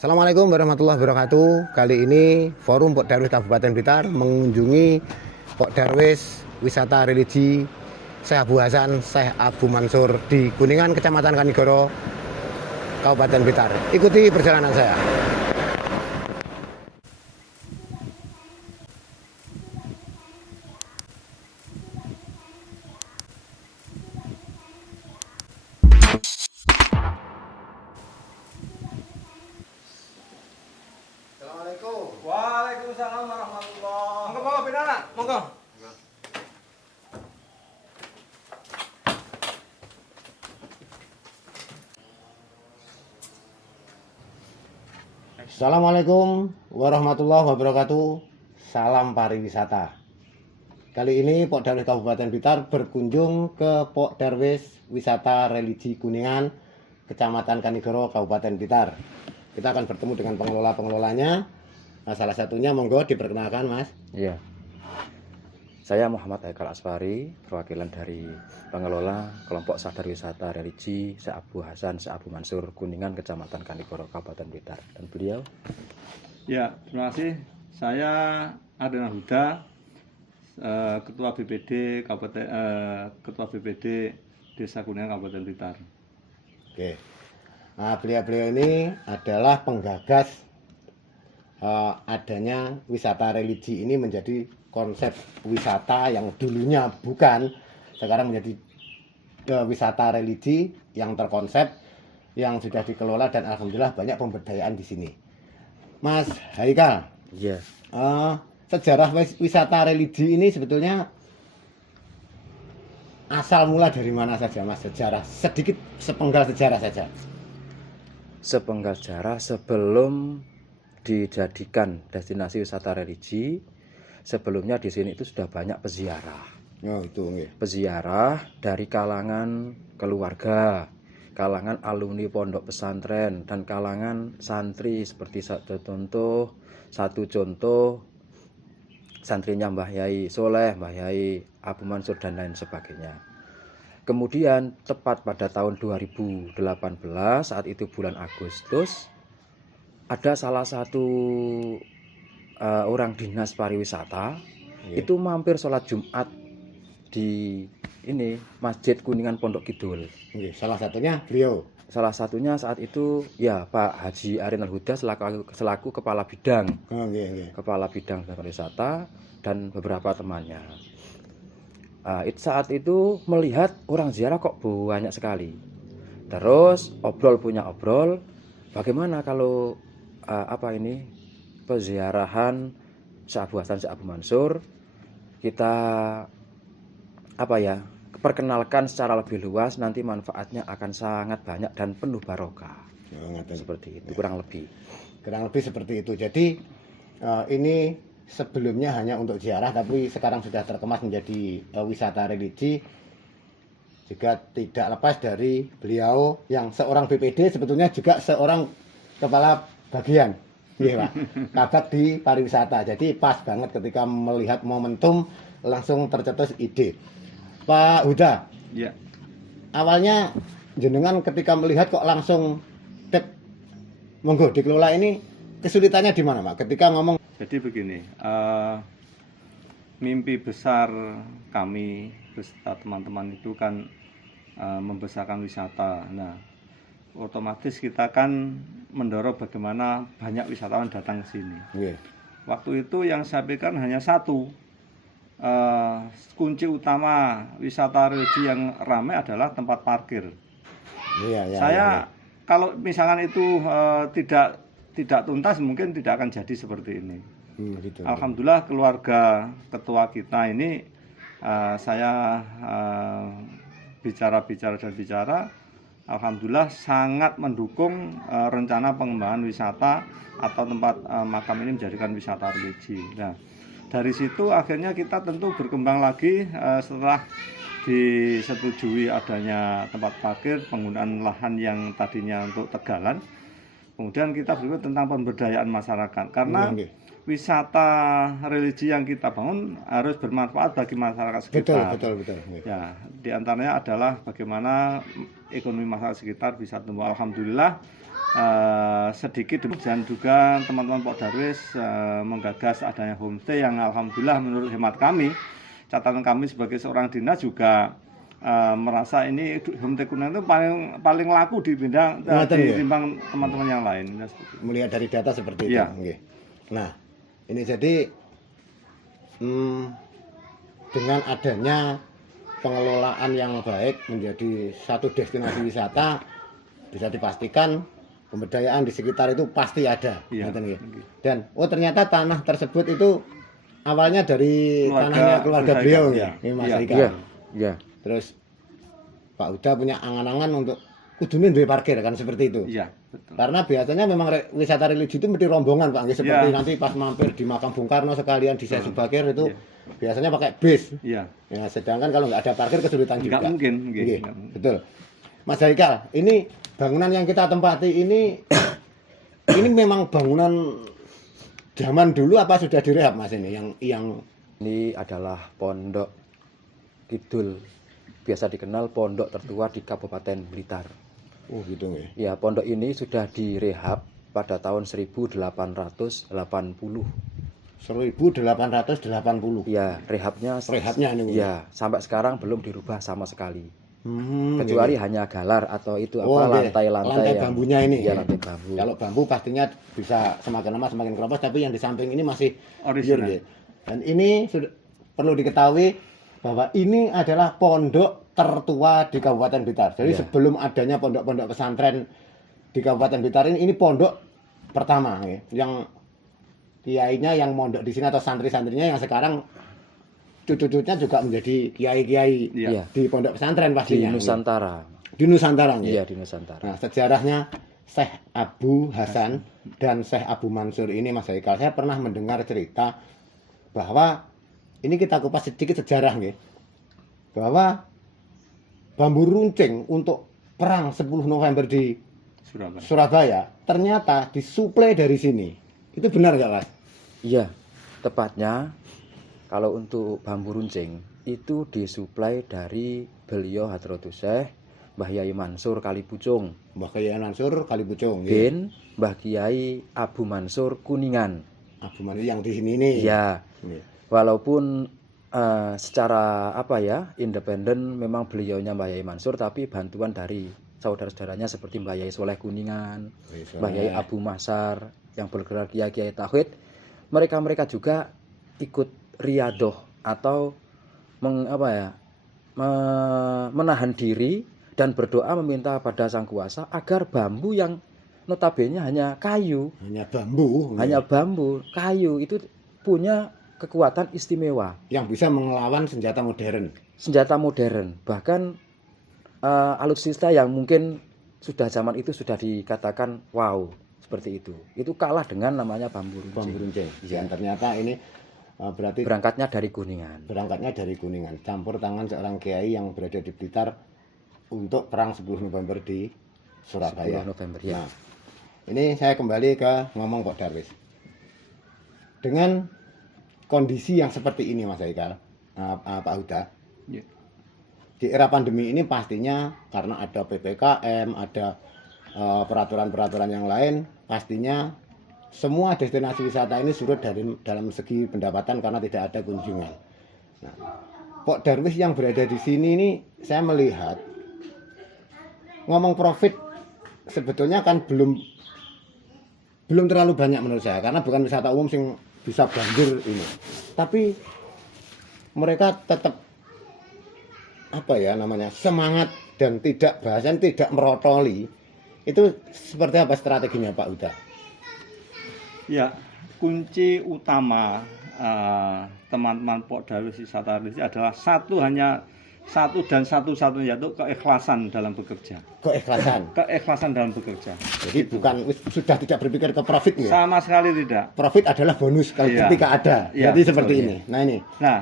Assalamualaikum warahmatullahi wabarakatuh. Kali ini Forum Pok Darwis Kabupaten Blitar mengunjungi Pok Darwis wisata religi Syekh Abu Hasan, Syekh Abu Mansur di Kuningan, Kecamatan Kanigoro, Kabupaten Blitar. Ikuti perjalanan saya. Assalamualaikum. Waalaikumsalam warahmatullahi. Monggo monggo pinana, monggo. Assalamualaikum warahmatullahi wabarakatuh. Salam pariwisata. Kali ini Pok Darwis Kabupaten Blitar berkunjung ke Pok Darwis wisata religi Kuningan, Kecamatan Kanigoro, Kabupaten Blitar. Kita akan bertemu dengan pengelola-pengelolanya. Nah, salah satunya monggo diperkenalkan, Mas. Iya, saya Muhammad Haikal Asfari, perwakilan dari pengelola kelompok sadar wisata religi Syekh Abu Hasan, Syekh Abu Mansur, Kuningan, Kecamatan Kanigoro, Kabupaten Blitar. Dan beliau? Ya, terima kasih. Saya Adnan Huda, Ketua BPD Kabupaten Ketua BPD Desa Kuningan Kabupaten Blitar. Oke. Nah, beliau-beliau ini adalah penggagas adanya wisata religi ini menjadi konsep wisata yang dulunya bukan, sekarang menjadi wisata religi yang terkonsep, yang sudah dikelola, dan alhamdulillah banyak pemberdayaan di sini. Mas Haikal, Iya. sejarah wisata religi ini sebetulnya asal mula dari mana saja, Mas? Sejarah sedikit, sepenggal sejarah saja. Sepenggal sejarah sebelum dijadikan destinasi wisata religi, sebelumnya di sini itu sudah banyak peziarah. Oh, itu nggih. Peziarah dari kalangan keluarga, kalangan alumni pondok pesantren, dan kalangan santri seperti satu contoh santrinya Mbah Yai Soleh, Mbah Yai Abu Mansur, dan lain sebagainya. Kemudian tepat pada tahun 2018, saat itu bulan Agustus, ada salah satu orang dinas pariwisata itu mampir sholat Jumat di ini Masjid Kuningan Pondok Kidul. Salah satunya beliau. Salah satunya saat itu ya Pak Haji Arin Al-Huda selaku kepala bidang. Kepala bidang pariwisata dan beberapa temannya. Saat itu melihat orang ziarah kok banyak sekali. Terus punya obrol, bagaimana kalau peziarahan Syekh Abu Hasan, Syekh Abu Mansur kita perkenalkan secara lebih luas, nanti manfaatnya akan sangat banyak dan penuh barokah. Seperti itu, kurang lebih Seperti itu. Jadi ini sebelumnya hanya untuk ziarah, tapi sekarang sudah terkemas menjadi wisata religi. Juga tidak lepas dari beliau yang seorang BPD, sebetulnya juga seorang kepala bagian, Pak, kabak di pariwisata. Jadi pas banget ketika melihat momentum langsung tercetus ide. Pak Huda, Ya. awalnya jenengan ketika melihat kok langsung monggo dikelola ini, kesulitannya di mana, Pak? Ketika ngomong. Jadi begini, mimpi besar kami beserta teman-teman itu kan membesarkan wisata. Nah, otomatis kita kan mendorong bagaimana banyak wisatawan datang ke sini. Waktu itu yang saya pikirkan hanya satu, kunci utama wisata religi yang ramai adalah tempat parkir. Kalau misalkan itu tidak tuntas, mungkin tidak akan jadi seperti ini. Alhamdulillah keluarga ketua kita ini, saya bicara, alhamdulillah sangat mendukung rencana pengembangan wisata atau tempat makam ini menjadikan wisata religi. Nah, dari situ akhirnya kita tentu berkembang lagi setelah disetujui adanya tempat parkir, penggunaan lahan yang tadinya untuk tegalan. Kemudian kita berikut tentang pemberdayaan masyarakat, karena wisata religi yang kita bangun harus bermanfaat bagi masyarakat sekitar. Betul. Ya, diantaranya adalah bagaimana ekonomi masyarakat sekitar bisa tumbuh. Alhamdulillah sedikit dan juga teman-teman Pok Darwis menggagas adanya homestay yang alhamdulillah menurut hemat kami, catatan kami sebagai seorang dinas juga merasa ini homestay Kunang itu paling laku di bidang ditimbang teman-teman yang lain. Melihat dari data seperti itu. Ya. Oke. Nah, ini jadi dengan adanya pengelolaan yang baik menjadi satu destinasi wisata, bisa dipastikan pemberdayaan di sekitar itu pasti ada. Iya. Dan ternyata tanah tersebut itu awalnya dari tanahnya keluarga Mas beliau Haikal. nih, Mas Iya. Haikal. Iya. Terus Pak Huda punya angan-angan untuk kudune duwe parkir kan seperti itu. Iya, betul. Karena biasanya memang wisata religi itu mesti rombongan Pak, nggih, seperti Iya. nanti pas mampir di makam Bung Karno sekalian di Syekh Subakir itu biasanya pakai bis. Iya. Ya, sedangkan kalau nggak ada parkir kesulitan juga. Nggak mungkin, Nggih, nggak mungkin. betul. Mas Haikal, ini bangunan yang kita tempati ini memang bangunan zaman dulu apa sudah direhab Mas ini yang Ini adalah Pondok Kidul, biasa dikenal pondok tertua di Kabupaten Blitar. oh gitu nggih. Ya, pondok ini sudah direhab pada tahun 1880. 1880. Ya, rehabnya Rehabnya ini. ya, sampai sekarang belum dirubah sama sekali. Kecuali Kecuali hanya galar atau itu Oh, apa nggih. lantai-lantai Lantai yang- bambunya ini. Ya, lantai bambu. Kalau bambu pastinya bisa semakin lama semakin keropos, tapi yang di samping ini masih Original. pure, nggih. Dan ini sudah perlu diketahui bahwa ini adalah pondok tertua di Kabupaten Blitar. Jadi Ya. sebelum adanya pondok-pondok pesantren di Kabupaten Blitar ini pondok pertama nggih. Yang kiainya yang mondok di sini atau santri-santrinya yang sekarang cucu-cucunya juga menjadi kiai-kiai Iya. di pondok pesantren Di pastinya. nggih. Nusantara. Di Nusantara nggih. Iya, di Nusantara. Nah, sejarahnya Syekh Abu Hasan dan Syekh Abu Mansur ini Mas Haikal, saya pernah mendengar cerita bahwa ini kita kupas sedikit sejarah nggih. Bahwa bambu runcing untuk perang 10 November di Surabaya. Surabaya ternyata disuplai dari sini. Itu benar nggak Mas? Iya, tepatnya kalau untuk bambu runcing itu disuplai dari beliau Hadratus Syekh Mbah Yai Mansur Kalipucung Mbah Kyai Mansur Kalipucung nggih. bin Mbah Kiai Abu Mansur Kuningan. Abu Mansur yang di sini nih. Ya, Nggih. walaupun secara apa ya independen memang beliaunya Mbah Yai Mansur, tapi bantuan dari saudara-saudaranya seperti Mbah Yai Soleh Kuningan, Mbah Yai Abu Masar yang bergerak kiai-kiai tauhid, mereka juga ikut riadoh atau menahan diri dan berdoa meminta pada Sang Kuasa agar bambu yang notabene hanya kayu, Hanya bambu nggih, hanya bambu, kayu itu punya kekuatan istimewa, yang bisa melawan senjata modern. senjata modern, bahkan alutsista yang mungkin sudah zaman itu sudah dikatakan wow seperti itu kalah dengan namanya bambu Bambu runcing. runcing. Iya. Dan ternyata ini berarti Berangkatnya dari Kuningan. berangkatnya dari Kuningan, campur tangan seorang kiai yang berada di Blitar untuk perang 10 November di Surabaya. 10 November ya. Nah, ini saya kembali ke ngomong Pak Darwis. Dengan kondisi yang seperti ini Mas Haikal, Pak Huda, Iya. di era pandemi ini pastinya karena ada PPKM, ada peraturan-peraturan yang lain, pastinya semua destinasi wisata ini surut dalam segi pendapatan karena tidak ada kunjungan. Nah, Pak Darwis yang berada di sini ini saya melihat ngomong profit sebetulnya kan belum terlalu banyak menurut saya karena bukan wisata umum sing bisa banjir ini. Tapi mereka tetap semangat dan tidak merotoli. Itu seperti apa strateginya Pak Huda? Ya, kunci utama teman-teman Pok Darwis Wisata Religi adalah satu-satunya yaitu keikhlasan dalam bekerja. Keikhlasan dalam bekerja. Jadi bukan sudah tidak berpikir ke profit ya? Sama sekali tidak. Profit adalah bonus kalau Iya. ketika ada. Iya, Jadi seperti betul, ini. Nah ini. Nah,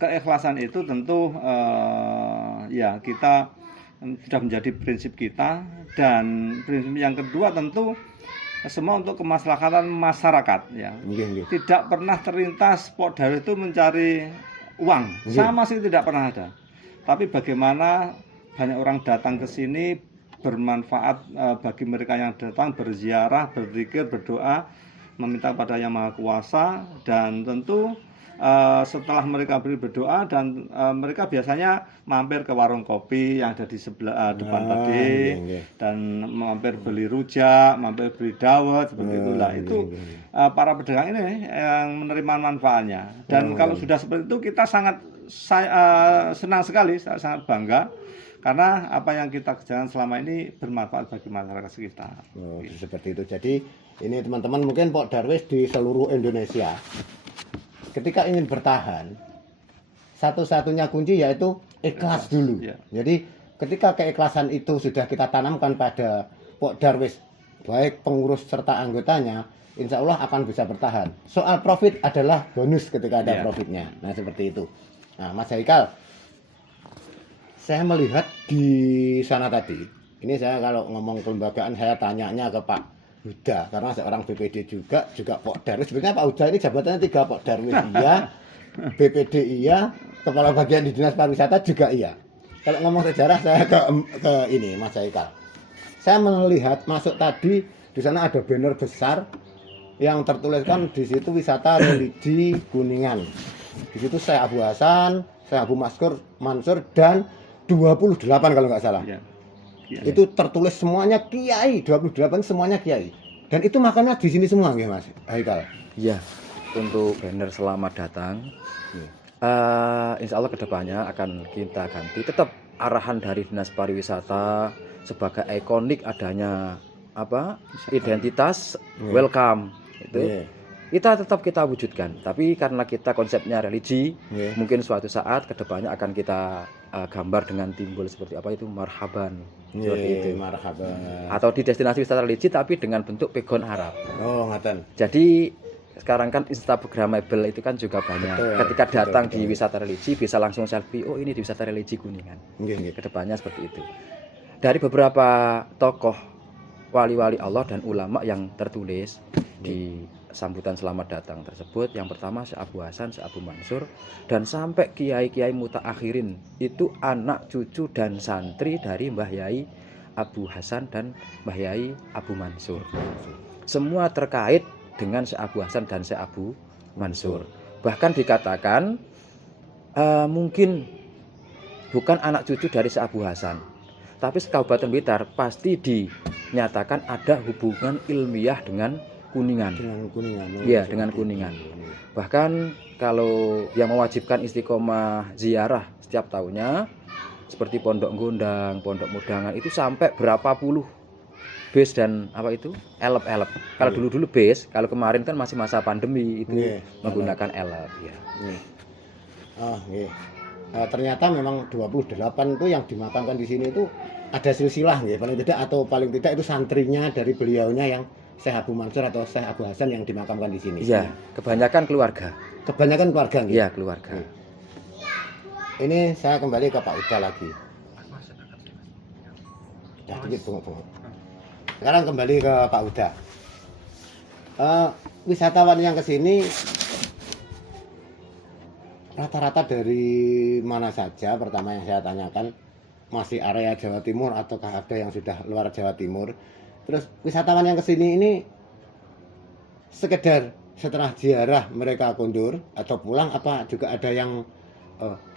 keikhlasan itu tentu ya kita sudah menjadi prinsip kita, dan prinsip yang kedua tentu semua untuk kemaslahatan masyarakat ya. Nggih. Tidak pernah terlintas Pok Darwis itu mencari uang, Nggih. sama sih tidak pernah ada. Tapi bagaimana banyak orang datang ke sini bermanfaat bagi mereka yang datang berziarah, berzikir, berdoa, meminta kepada Yang Maha Kuasa, dan tentu setelah mereka berdoa dan mereka biasanya mampir ke warung kopi yang ada di sebelah depan tadi, dan mampir beli rujak, mampir beli dawet, seperti itulah. Itu para pedagang ini yang menerima manfaatnya. Dan kalau sudah seperti itu kita sangat senang sekali, sangat bangga karena apa yang kita kerjakan selama ini bermanfaat bagi masyarakat sekitar. Seperti itu. Jadi ini teman-teman, mungkin Pak Darwis di seluruh Indonesia ketika ingin bertahan, satu-satunya kunci yaitu ikhlas dulu. Jadi ketika keikhlasan itu sudah kita tanamkan pada Pak Darwis, baik pengurus serta anggotanya, insya Allah akan bisa bertahan. Soal profit adalah bonus ketika ada profitnya. Nah seperti itu. Nah Mas Haikal, saya melihat di sana tadi, ini saya kalau ngomong kelembagaan saya tanyanya ke Pak Huda, karena seorang BPD juga Pak Darwis. Sebenarnya Pak Huda ini jabatannya 3, Pak Darwis iya, BPD iya, Kepala Bagian di Dinas Pariwisata juga iya. Kalau ngomong sejarah saya ke ini Mas Haikal. Saya melihat masuk tadi di sana ada banner besar yang tertuliskan di situ wisata religi Kuningan. Di situ saya Abu Hasan, saya Abu Mansur dan 28 kalau nggak salah. Itu tertulis semuanya kiai, 28 semuanya kiai. Dan itu makannya di sini semua nggih Mas Haikal. Iya. Untuk banner selamat datang. Insya Allah kedepannya akan kita ganti. Tetap arahan dari Dinas Pariwisata sebagai ikonik adanya identitas welcome itu. Kita wujudkan, tapi karena kita konsepnya religi, mungkin suatu saat kedepannya akan kita gambar dengan timbul seperti apa itu marhaban, seperti itu. Marhaban. Atau di destinasi wisata religi tapi dengan bentuk pegon Arab. Oh, ngaten. Jadi sekarang kan instagramable itu kan juga banyak. Ketika datang di wisata religi bisa langsung selfie, oh ini di wisata religi Kuningan. Kedepannya seperti itu. Dari beberapa tokoh wali-wali Allah dan ulama yang tertulis di sambutan selamat datang tersebut, yang pertama Syekh Abu Hasan, Syekh Abu Mansur, dan sampai kiai-kiai mutaakhirin itu anak cucu dan santri dari Mbah Yai Abu Hasan dan Mbah Yai Abu Mansur. Semua terkait dengan Syekh Abu Hasan dan Syekh Abu Mansur. Bahkan dikatakan mungkin bukan anak cucu dari Syekh Abu Hasan, tapi Kabupaten Blitar pasti dinyatakan ada hubungan ilmiah dengan Kuningan. Iya, dengan Kuningan. Bahkan kalau yang mewajibkan istiqomah ziarah setiap tahunnya seperti Pondok Gondang, Pondok Mudangan itu sampai berapa puluh base dan elep. Kalau dulu base, kalau kemarin kan masih masa pandemi itu menggunakan elep ya. Ternyata memang 28 itu yang dimakamkan di sini itu ada silsilah nggih, paling tidak atau paling tidak itu santrinya dari beliaunya yang Syekh Abu Mansur atau Syekh Abu Hasan yang dimakamkan di sini. Iya, kebanyakan keluarga. Kebanyakan keluarga nggih. Iya, keluarga. Ini saya kembali ke Pak Huda lagi. Ya, dikit bungok-bungok. Sekarang kembali ke Pak Huda. Wisatawan yang ke sini rata-rata dari mana saja? Pertama yang saya tanyakan, masih area Jawa Timur ataukah ada yang sudah luar Jawa Timur? Terus wisatawan yang kesini ini sekedar setelah ziarah mereka kondur atau pulang, apa juga ada yang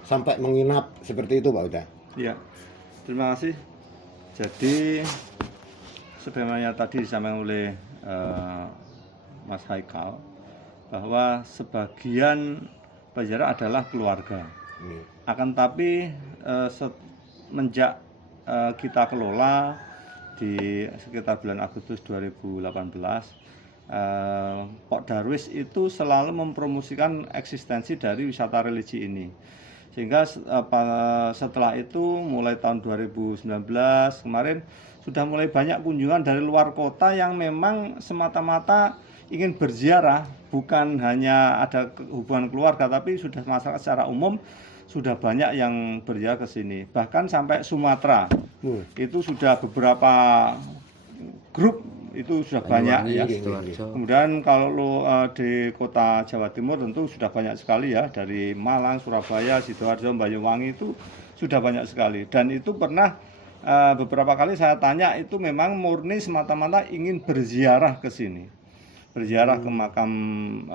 sampai menginap seperti itu Pak Huda? Iya, terima kasih. Jadi sebagaimana tadi disampaikan oleh Mas Haikal bahwa sebagian penjara adalah keluarga. Akan tapi semenjak kita kelola di sekitar bulan Agustus 2018, Pak Darwis itu selalu mempromosikan eksistensi dari wisata religi ini. Sehingga setelah itu mulai tahun 2019 kemarin sudah mulai banyak kunjungan dari luar kota yang memang semata-mata ingin berziarah, bukan hanya ada hubungan keluarga, tapi sudah masyarakat secara umum sudah banyak yang berziarah ke sini. Bahkan sampai Sumatera itu sudah beberapa grup itu sudah banyak ya. Kemudian kalau di kota Jawa Timur tentu sudah banyak sekali ya, dari Malang, Surabaya, Sidoarjo, Banyuwangi itu sudah banyak sekali. Dan itu pernah beberapa kali saya tanya itu memang murni semata-mata ingin berziarah ke sini, berziarah ke makam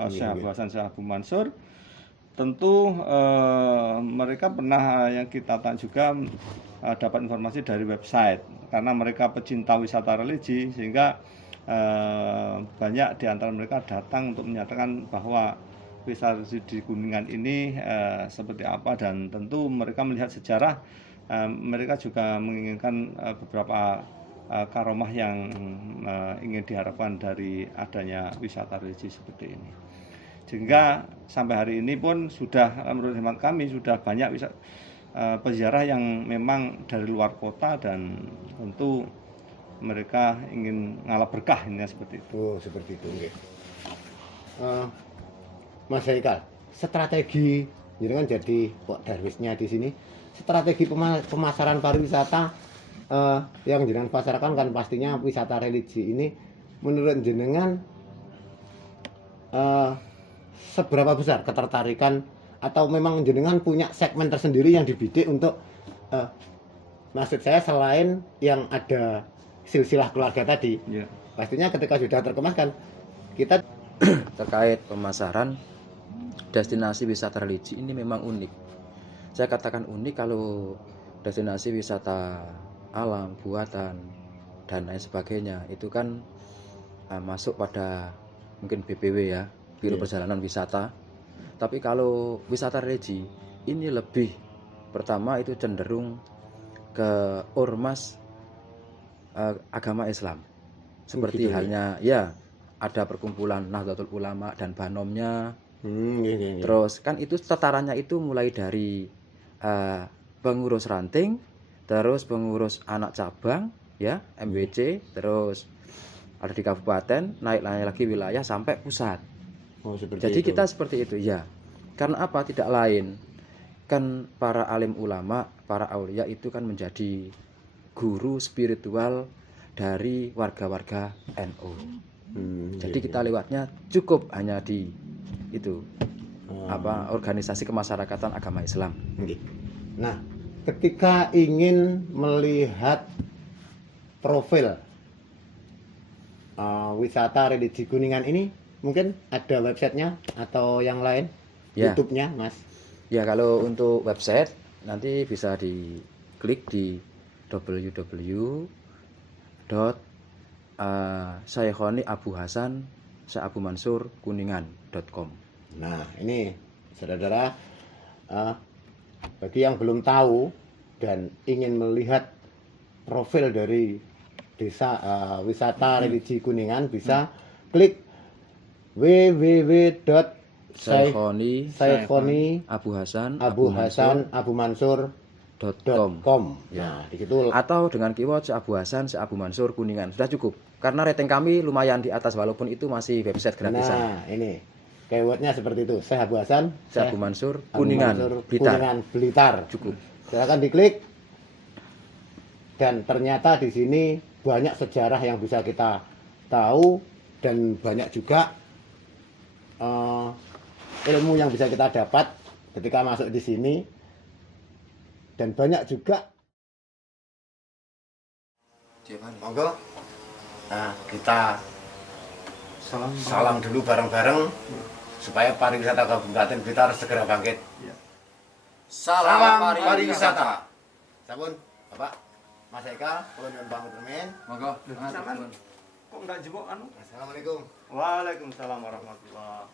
Syekh Abu Hasan Syekh Abu Mansur. Tentu mereka pernah yang kita tanya juga dapat informasi dari website karena mereka pecinta wisata religi, sehingga banyak di antara mereka datang untuk menyatakan bahwa wisata di Kuningan ini seperti apa, dan tentu mereka melihat sejarah. Mereka juga menginginkan beberapa karomah yang ingin diharapkan dari adanya wisata religi seperti ini. Sehingga sampai hari ini pun sudah, menurut hemat kami, sudah banyak peziarah yang memang dari luar kota, dan tentu mereka ingin ngalap berkah ini seperti itu. Oh, seperti itu. Okay. Mas Haikal, strategi jenengan jadi kok darwisnya di sini, strategi pemasaran pariwisata yang jenengan pasarkan kan pastinya wisata religi ini, menurut jenengan seberapa besar ketertarikan, atau memang jenengan punya segmen tersendiri yang dibidik untuk maksud saya selain yang ada silsilah keluarga tadi, pastinya ketika sudah terkemas kan kita terkait pemasaran destinasi wisata religi ini memang unik. Saya katakan unik kalau destinasi wisata alam, buatan, dan lain sebagainya itu kan masuk pada mungkin BPW ya, Biro Perjalanan Wisata. Tapi kalau wisata religi ini lebih, pertama itu cenderung ke ormas agama Islam. Seperti gitu, halnya ya ada perkumpulan Nahdlatul Ulama dan Banomnya. iya. Terus kan itu tatarannya itu mulai dari pengurus ranting, terus pengurus anak cabang ya, MWC, terus ada di kabupaten, naik lagi wilayah sampai pusat. Oh, seperti Jadi itu. kita seperti itu ya. Karena apa? Tidak lain kan para alim ulama, para aulia itu kan menjadi guru spiritual dari warga-warga NU. Jadi kita lewatnya cukup hanya di itu organisasi kemasyarakatan agama Islam. Nah, ketika ingin melihat profil wisata religi Kuningan ini, mungkin ada websitenya atau yang lain, Ya. YouTube-nya, Mas? Ya, kalau untuk website nanti bisa diklik di www.syaikhoniabuhasan.com. Nah, ini saudara-saudara, bagi yang belum tahu dan ingin melihat profil dari desa wisata religi Kuningan, bisa klik www.syaikhoniabuhasan.com. Nah, di situ Atau dengan keyword Syekh Abu Hasan, Syekh Abu Mansur Kuningan sudah cukup. Karena rating kami lumayan di atas walaupun itu masih website gratisan. Nah, ini keywordnya seperti itu, Syekh Abu Hasan, Syekh Abu Mansur Abu Kuningan, Mansur, Blitar. Kuningan, Blitar. Cukup. Silakan diklik. Dan ternyata di sini banyak sejarah yang bisa kita tahu, dan banyak juga ilmu yang bisa kita dapat ketika masuk di sini, dan banyak juga. Monggo, nah, kita salam dulu bareng-bareng supaya pariwisata Kabupaten Blitar segera bangkit. Salam pariwisata. Sampun, Bapak, Mas Eka, kula nyuwun pamit remen. Monggo. Kok enggak jebok anu? Assalamualaikum. Waalaikumsalam warahmatullahi